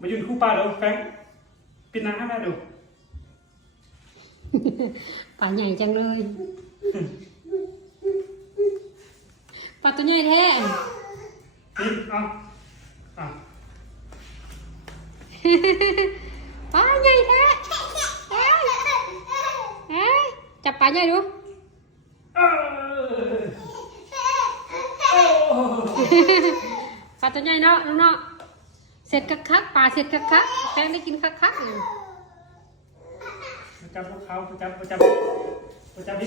มายืนคู่ป้าเดี๋ยวแฟรงค์ปิดหน้าให้แม่ดูปลาใหญ่จัง เลยปลาตัวใหญ่แท้ปิดเอาอะปลาใหญ่แท้เอ้ยเอ้ยจับปลาใหญ่ดูเออโอ้ปลาตัวใหญ่เนาะน้องเนาะเสร็จคักคักๆปลาเสร็จคักคักๆแป้งได้กินคักคักๆอืมประจับพวกเขาประจับประจับประจับดิ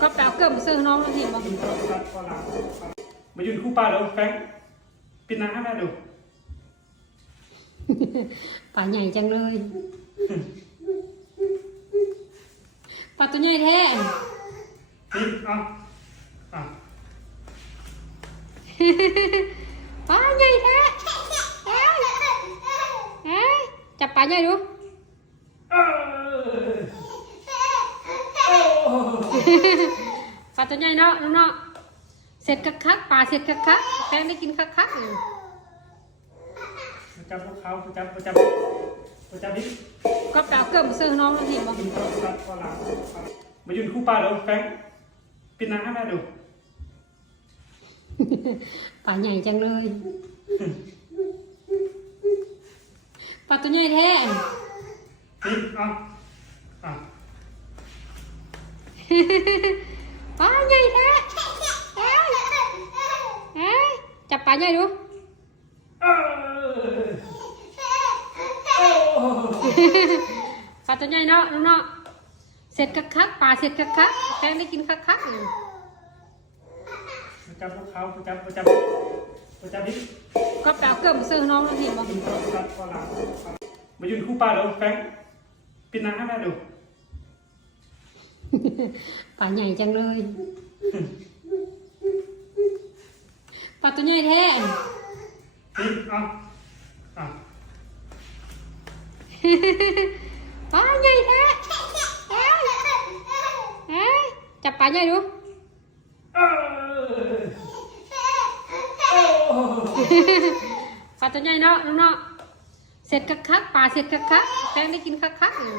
ก็แปลเกิมซื้อให้น้องแล้วทีบอกยืนประจับก่อนหลังมายืนคู่ป้าเดี๋ยวแฟรงค์ปิดหน้าให้แม่ดูปลาใหญ่จังเลยปลาตัวใหญ่แท้ปิดเอาอะปลาใหญ่แท้เอ้ยเอ้ย จับปลาใหญ่ดูเออโอ้ปลาตัวใหญ่เนาะน้องเนาะเสร็จคักคักๆปลาเสร็จคักคักๆแป้งได้กินคักคักๆอืมประจับพวกเขาประจับประจับประจับดิก็แปลเกิมซื้อให้น้องแล้วทีบอกยืนประจับก่อนหลังมายืนคู่ป้าเดี๋ยวแฟรงค์ปิดหน้าให้แม่ดูปลาใหญ่จังเลย ปลาตัวใหญ่แท้ปิดเอาอะปลาใหญ่แท้เอ้ยเอ้ยจับปลาใหญ่ดูเออโอ้ปลาตัวใหญ่เนาะน้องเนาะเสร็จคักคักๆปลาเสร็จคักคักๆแป้งได้กินคักคักๆอืมประจับพวกเขาประจับประจับประจับดิ ก็แปลเกิมซื้อให้น้องแล้วทีบอกยืนประจับก่อนหลังมายืนคู่ป้าเดี๋ยวแฟรงค์ปิดหน้าให้แม่ดูปลาใหญ่จังเลยปลาตัวใหญ่แท้ปิดเอาอะปลาใหญ่แท้เอ้ยเอ้ยจับปลาใหญ่ดู เออโอ้ ปลาตัวใหญ่เนาะน้องเนาะเสร็จคักคักๆปลาเสร็จคักคักๆแป้งได้กินคักคักๆอืม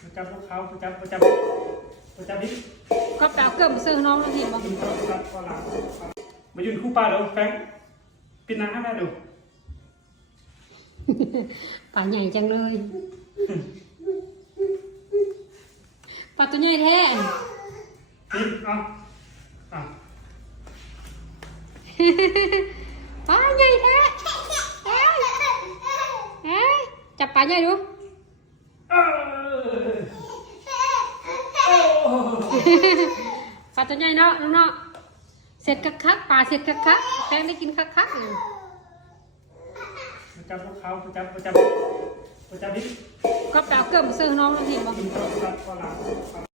ประจับพวกเขาประจับประจับประจับดิก็แปลเกิมซื้อให้น้องแล้วทีบอกยืนประจับก่อนหลังมายืนคู่ป้าเดี๋ยวแฟรงค์ปิดหน้าให้แม่ดูปลาใหญ่จังเลยปลาตัวใหญ่แท้ปิดเอาอะ ปลาใหญ่แท้เอ้ยเอ้ยจับปลาใหญ่ดูเออโอ้ปลาตัวใหญ่เนาะน้องเนาะเสร็จคักคักๆปลาเสร็จคักคักๆแป้งได้กินคักคักๆอืมประจับพวกเขาประจับประจับประจับดิก็แปลเกิมซื้อให้น้องแล้วทีบอกยืนประจับก่อนหลัง